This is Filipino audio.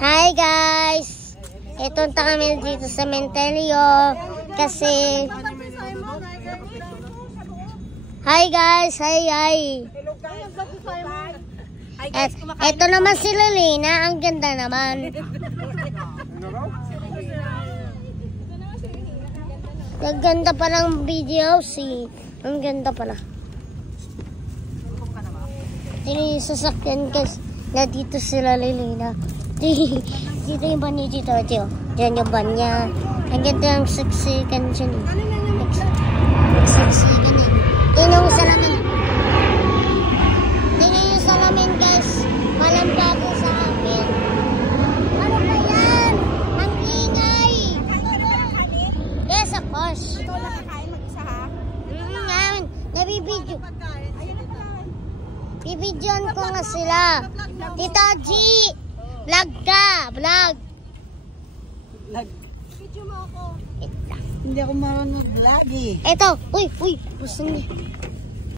Hi guys! Ito kami dito sa Mentelio kasi hi guys! Hi! Ito naman si Lilina, ang ganda naman. Ang ganda pa ng videos eh. Ang ganda pala. Dito yung sasakyan guys. Na dito sila Lilina. Dito yung van niya dito. Diyan yung van niya. Ang ganda yung siksikan siya. Siksikan niya. Tingnan yung salamin. Tingnan yung salamin guys. Walang bago sa amin. Ano ba yan? Ang ingay. Yes, of course. Ikaw lang kakain mag-isa ha? Ngayon, nabibidyo. Bibidyoan ko nga sila. Tita G! Vlog ka! Vlog! Video mo ako. Ito. Hindi ako marunong vlog eh. Ito. Uy! Gusto niya.